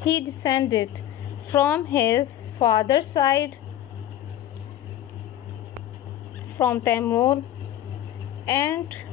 He descended from his father's side from Timur and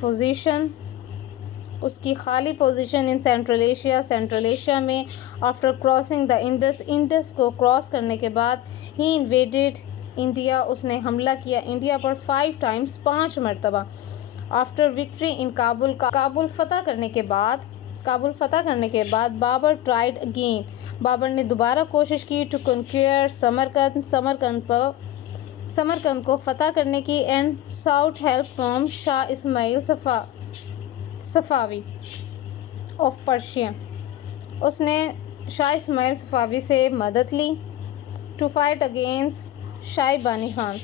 position, اس کی خالی position in Central Asia میں after crossing the Indus کو cross کرنے کے بعد ہی انویڈیڈ انڈیا، اس نے حملہ کیا انڈیا پر 5 ٹائمز، 5 مرتبہ. آفٹر وکٹری ان کابل فتح کرنے کے بعد بابر ٹرائیڈ اگین، بابر نے دوبارہ کوشش کی ٹو کنکوئر سمرقند کو فتح کرنے کی and sought help from Shah Ismail Safavi of Persia, اس نے شاہ اسماعیل صفوی سے مدد لی to fight against Shaibani Khan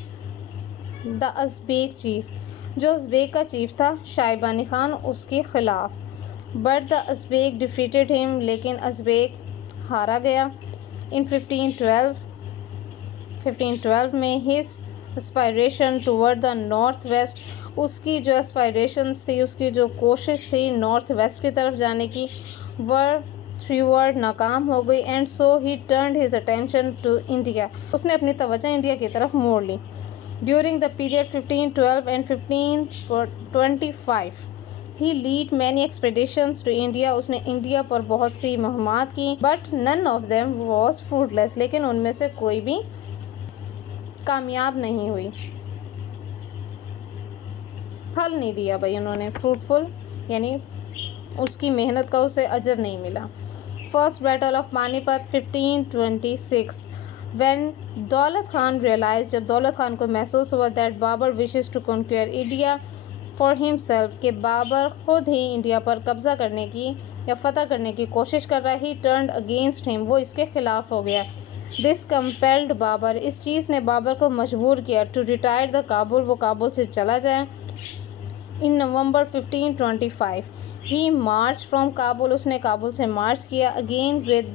the Uzbek chief, جو ازبیک کا چیف تھا شائبانی خان، اس کے خلاف. بٹ دا ازبیک ڈیفیٹڈ ہم، لیکن ازبیک ہارا گیا. ان 1512 میں his aspiration towards the north west, اس کی جو اسپائریشنز تھی، اس کی جو کوشش تھی نارتھ ویسٹ کی طرف جانے کی، ور تھریورڈ ناکام ہو گئی. And so he turned his attention to India, اس نے اپنی توجہ انڈیا کی طرف موڑ لی. During the period 1512 and 1525 he led many expeditions to India, اس نے انڈیا پر بہت سی مہمات کی. But none of them was فروٹلیس، لیکن ان میں سے کوئی بھی کامیاب نہیں ہوئی، پھل نہیں دیا بھائی انہوں نے، فروٹفل یعنی اس کی محنت کا اسے اجر نہیں ملا. فرسٹ بیٹل آف پانی پت 1526 وین دولت خان ریئلائز، جب دولت خان کو محسوس ہوا that Babur wishes to conquer India for himself, کہ بابر خود ہی انڈیا پر قبضہ کرنے کی یا فتح کرنے کی کوشش کر رہا، ہی ٹرنڈ اگینسٹ ہم، وہ اس کے خلاف ہو گیا. دس کمپیلڈ بابر، اس چیز نے بابر کو مجبور کیا ٹو ریٹائر دا کابل، وہ کابل سے چلا جائے. ان نومبر 1525 ہی مارچ فرام کابل، اس نے کابل سے مارچ کیا again with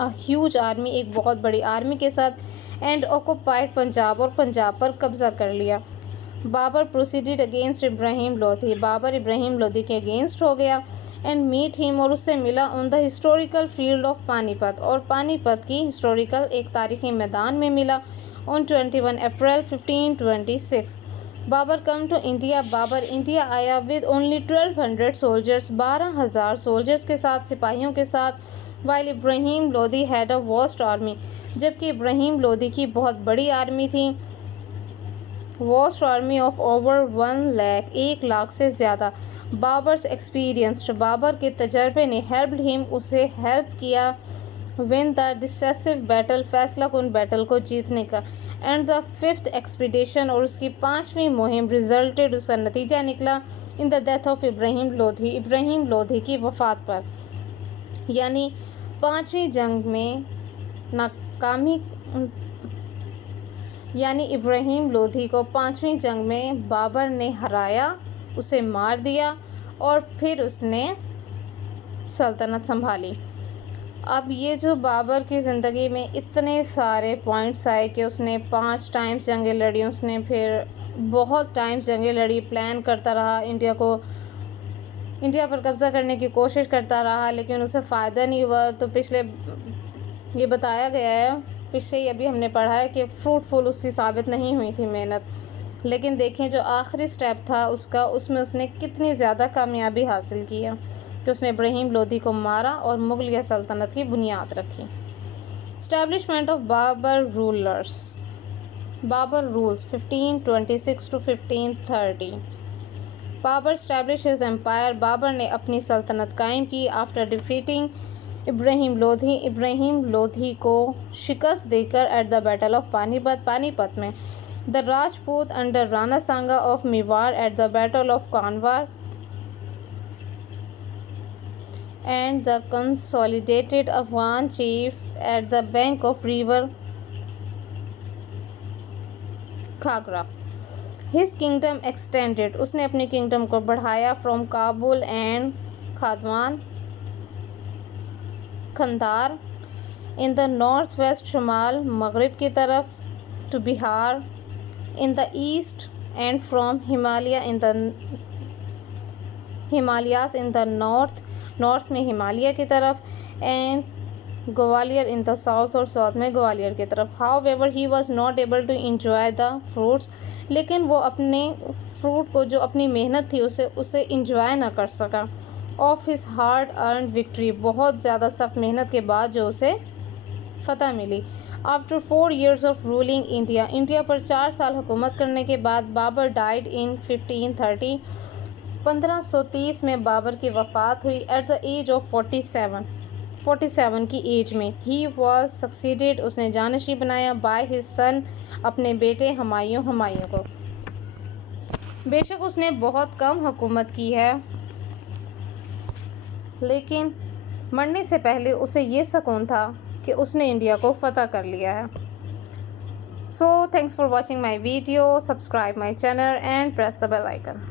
a huge army, ایک بہت بڑی آرمی کے ساتھ. اینڈ آکوپائڈ پنجاب، اور پنجاب پر قبضہ کر لیا. بابر پروسیڈیڈ اگینسٹ ابراہیم لودھی، بابر ابراہیم لودھی کے اگینسٹ ہو گیا. اینڈ میٹ ہم، اور اس سے ملا آن دا ہسٹوریکل فیلڈ آف پانی پت، اور پانی پت کی ہسٹوریکل ایک تاریخی میدان میں ملا. On 21 April 1526 Babur come to India, Babur India آیا ود اونلی 1200 سولجرز، 12,000 سولجرز کے ساتھ، سپاہیوں کے ساتھ. While Ibrahim Lodhi had a vast army, جبکہ ابراہیم لودھی کی بہت بڑی آرمی تھی. Vast army of over 1 lakh, 1 lakh سے زیادہ. بابرز ایکسپیرینسڈ، بابر کے تجربے نے ہیلپڈ ہم، اسے ہیلپ کیا ون دا ڈسیسو بیٹل، فیصلہ کن بیٹل کو جیتنے کا. اینڈ دا 5th ایکسپیڈیشن، اور اس کی 5ویں مہم ریزلٹڈ، اس کا نتیجہ نکلا ان دا ڈیتھ آف ابراہیم لودھی، ابراہیم لودھی کی وفات پر. یعنی 5ویں جنگ میں ناکامی، یعنی ابراہیم لودھی کو 5ویں جنگ میں بابر نے ہرایا، اسے مار دیا، اور پھر اس نے سلطنت سنبھالی. اب یہ جو بابر کی زندگی میں اتنے سارے پوائنٹس آئے کہ اس نے 5 ٹائمز جنگیں لڑی، اس نے پھر بہت ٹائمز جنگیں لڑی، پلان کرتا رہا، انڈیا پر قبضہ کرنے کی کوشش کرتا رہا، لیکن اسے فائدہ نہیں ہوا. تو پچھلے یہ بتایا گیا ہے، پچھلے یہ بھی ہم نے پڑھا ہے کہ فروٹفل اس کی ثابت نہیں ہوئی تھی محنت. لیکن دیکھیں جو آخری سٹیپ تھا اس کا، اس میں اس نے کتنی زیادہ کامیابی حاصل کی ہے کہ اس نے ابراہیم لودھی کو مارا اور مغلیہ سلطنت کی بنیاد رکھی. Establishment of Babur rulers, Babur rules 1526 to 1530. Babur establish his empire, Babur نے اپنی سلطنت قائم کی. آفٹر ڈیفیٹنگ ابراہیم لودھی، ابراہیم لودھی کو شکست دے کر ایٹ دا بیٹل آف پانی پت، پانی پت میں. The Rajput under Rana Sanga of Mewar at the battle of Khanwa. And the consolidated Afghan chief at the bank of river Ghaghra. His kingdom extended, اس نے اپنی کنگڈم کو بڑھایا فرام کابل اینڈ کھادوان Kandahar in the north west, شمال مغرب کی طرف، to Bihar in the east, and from Himalayas in the north, north میں ہمالیہ کی طرف، and Gwalior in the south, اور ساؤتھ میں گوالیئر کی طرف. However he was not able to enjoy the fruits, لیکن وہ اپنے فروٹ کو جو اپنی محنت تھی اسے انجوائے نہ کر سکا. Of his hard earned victory, بہت زیادہ سخت محنت کے بعد جو اسے فتح ملی. After 4 years of ruling India, India پر 4 سال حکومت کرنے کے بعد بابر ڈائڈ ان 1530، 1530 میں بابر کی وفات ہوئی. ایٹ دا ایج آف 47 کی ایج میں. ہی واز سکسیڈیڈ، اس نے جانشین بنایا، بائی ہز سن، اپنے بیٹے ہمایوں کو. بے شک اس نے بہت کم حکومت کی ہے، لیکن مرنے سے پہلے اسے یہ سکون تھا کہ اس نے انڈیا کو فتح کر لیا ہے. So thanks for watching my video. Subscribe my channel and press the bell icon.